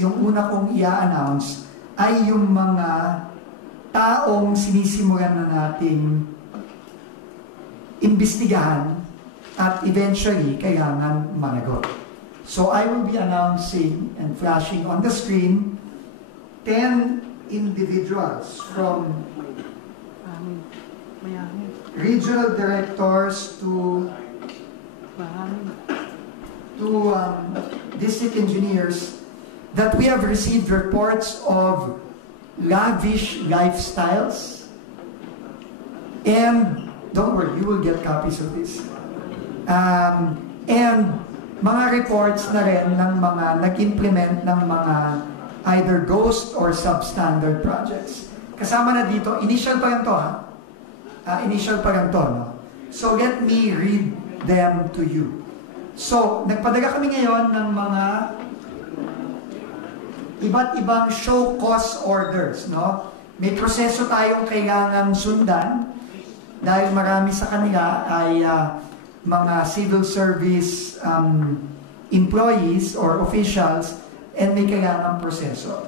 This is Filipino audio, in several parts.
yung una kong i-announce ay yung mga taong sinisimulan na nating imbestigahan at eventually kailangan managot. So I will be announcing and flashing on the screen 10 individuals from regional directors to district engineers that we have received reports of lavish lifestyles, and don't worry, you will get copies of this. And mga reports na rin ng mga nag-implement ng mga either ghost or substandard projects. Kasama na dito, initial pa lang to ha? Initial pa lang to, no? So let me read them to you. So, nagpadala kami ngayon ng mga iba't ibang show cause orders, no? May proseso tayong kailangang sundan dahil marami sa kanila ay mga civil service employees or officials and may kailangang proseso.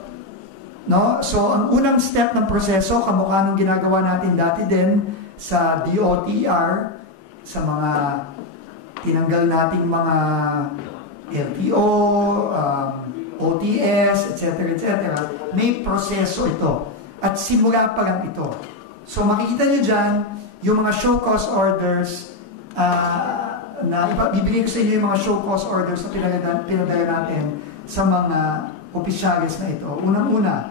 No? So, ang unang step ng proseso, kamukha ng ginagawa natin dati din sa DOTR, sa mga tinanggal nating mga LTO, OTS, etc., etc., may proseso ito. At simula pa lang ito. So makikita nyo dyan, yung mga show cause orders, bibigay ko sa inyo yung mga show cause orders na pinadala natin sa mga opisyalis na ito. Unang-una,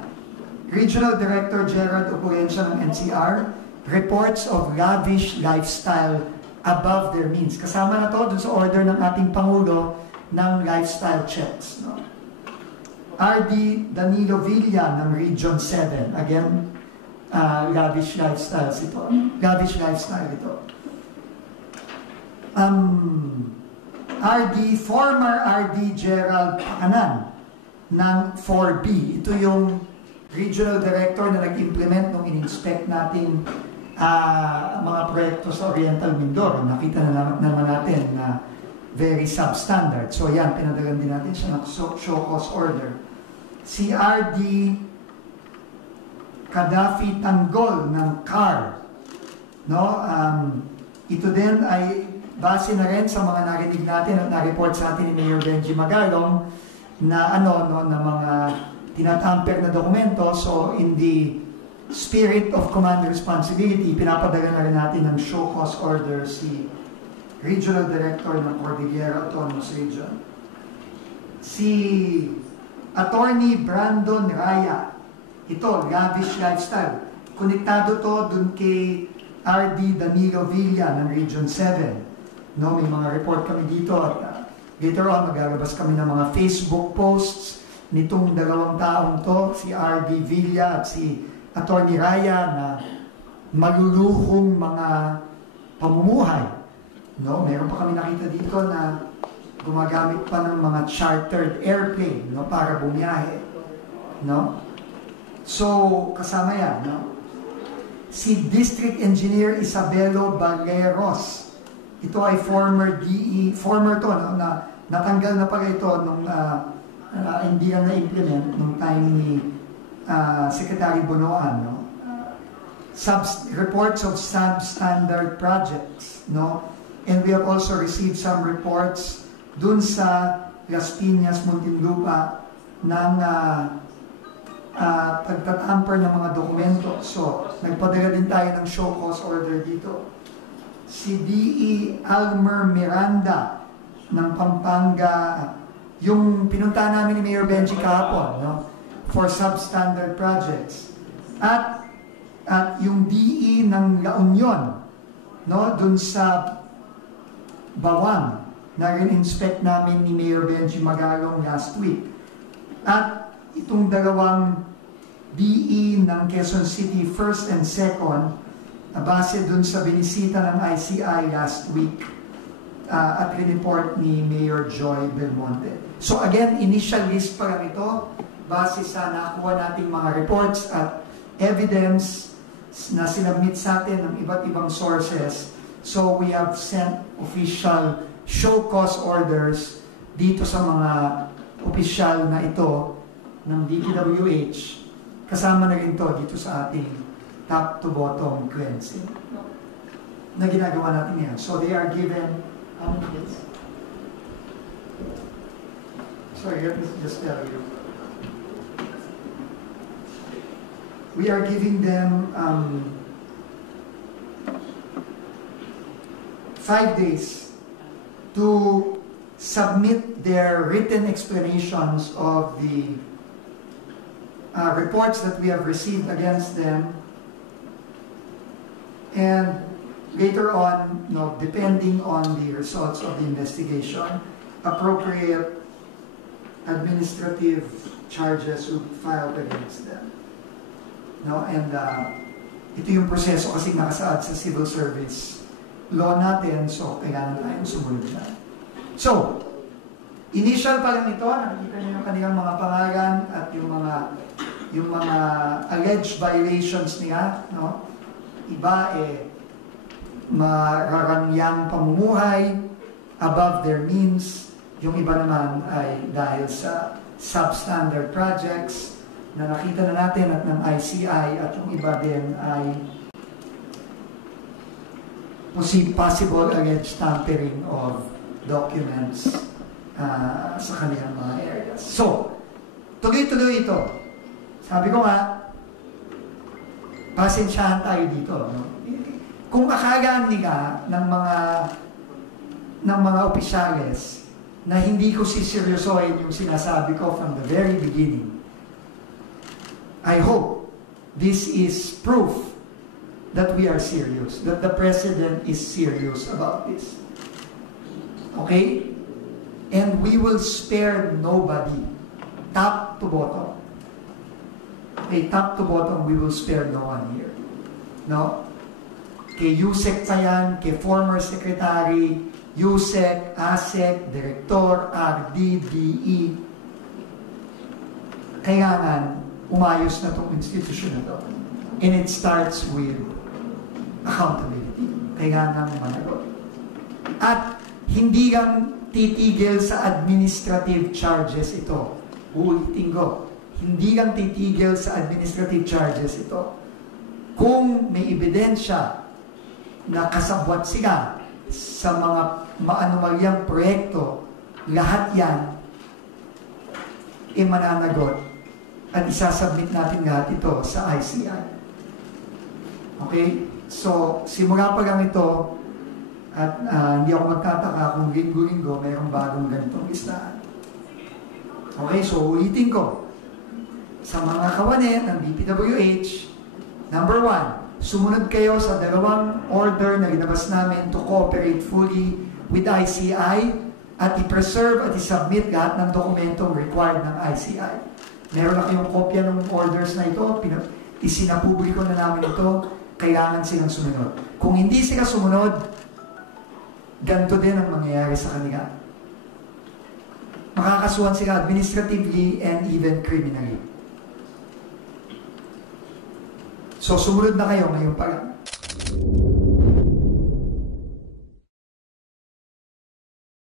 Regional Director Gerald Opuencia ng NCR, reports of lavish lifestyle above their means. Kasama na to dun sa order ng ating Pangulo ng lifestyle checks. No? RD Danilo Villa ng Region 7. Again, lavish lifestyle ito. Lavish lifestyle ito. Former RD Gerald Pakanan ng 4B. Ito yung regional director na nag-implement nung in-inspect natin mga proyekto sa Oriental Mindoro. Nakita na naman natin na very substandard. So yan, pinadalan din natin siya ng show cause order. Si RD Gaddafi Tanggol ng CAR. No? Ito din ay base na rin sa mga narinig natin at na-report sa atin ni Mayor Benji Magalong na na mga tinatamper na dokumento. So in the spirit of command responsibility, pinapadala na rin natin ng show cause order si Regional Director ng Cordillera Autonomous Region. Si Attorney Brandon Raya, ito, lavish lifestyle. Konektado to dun kay RD Danilo Villa ng Region 7. No, may mga report kami dito at later on maglalabas kami ng mga Facebook posts nitong dalawang taong to, si RD Villa at si Attorney Raya, na maluluhong mga pamumuhay. No, meron pa kami nakita dito na gumagamit pa ng mga chartered airplane, no, para bumiyahe. No? So, kasama yan, no? Si District Engineer Isabelo Baleros. Ito ay former DE, former to, no, na natanggal na pala ito nung hindi na na-implement nung time ni Secretary Bonoan, no? Reports of substandard projects, no? And we have also received some reports dun sa Las Piñas, Muntinlupa ng pagtatamper ng mga dokumento. So, nagpadala din tayo ng show cause order dito. Si DE Almer Miranda ng Pampanga, yung pinunta namin ni Mayor Benji kahapon, no, for substandard projects. At yung DE ng La Union, no, dun sa Bawang, na rin-inspect namin ni Mayor Benji Magalong last week. At itong dalawang DE ng Quezon City, first and second, base dun sa binisita ng ICI last week at report ni Mayor Joy Belmonte. So again, initial list pa lang ito, base sa nakuha nating mga reports at evidence na sinabmit sa atin ng iba't ibang sources. So we have sent official show cause orders dito sa mga opisyal na ito ng DPWH, kasama na rin to dito sa ating top to bottom cleansing na ginagawa natin yan. So they are given, how many days? Sorry, let me just tell you. We are giving them 5 days to submit their written explanations of the reports that we have received against them, and later on, depending on the results of the investigation, appropriate administrative charges will be filed against them. And ito yung proseso kasi nakasaad sa civil service law natin, so kailangan tayong sumunod na. So, initial pa lang ito, nakikita niyo yung kanilang mga pangalan at yung mga alleged violations niya, no? Iba mararangyang pamumuhay above their means, yung iba naman ay dahil sa substandard projects na nakita na natin at ng ICI, at yung iba din ay possible alleged tampering of documents sa kanilang mga areas. So, tuloy-tuloy ito. Sabi ko nga, pasensyahan tayo dito. No? Kung akala nila ng mga opisyales na hindi ko siseryosohin yung sinasabi ko from the very beginning, I hope this is proof that we are serious, that the President is serious about this. Okay? And we will spare nobody, top to bottom. Okay, top to bottom, we will spare no one here. No? Kay Yusek pa yan, kay former Secretary, Yusek, ASEC, Direktor, RD, DE. Kailangan umayos na itong institution na ito. And it starts with accountability. Kailangan managot. At hindi lang titigil sa administrative charges ito. Uulitin ko. Hindi lang titigil sa administrative charges ito. Kung may ebidensya na kasabwat sila sa mga maanumalyang proyekto, lahat yan mananagot at isasubmit natin lahat ito sa ICI. Okay? So, simula pa lang ito, at hindi ako magtataka kung linggo-linggo mayroong bagong ganitong listahan. Okay? So, ulitin ko. Sa mga kawanin ng DPWH, number 1, sumunod kayo sa 2 order na ginabas namin to cooperate fully with ICI at i-preserve at i-submit lahat ng dokumentong required ng ICI. Meron na kayong kopya ng orders na ito, isinapubliko na namin ito, kailangan silang sumunod. Kung hindi sila sumunod, ganito din ang mangyayari sa kanila. Makakasuhan sila administratively and even criminally. So, sumunod na kayo ngayon pa lang.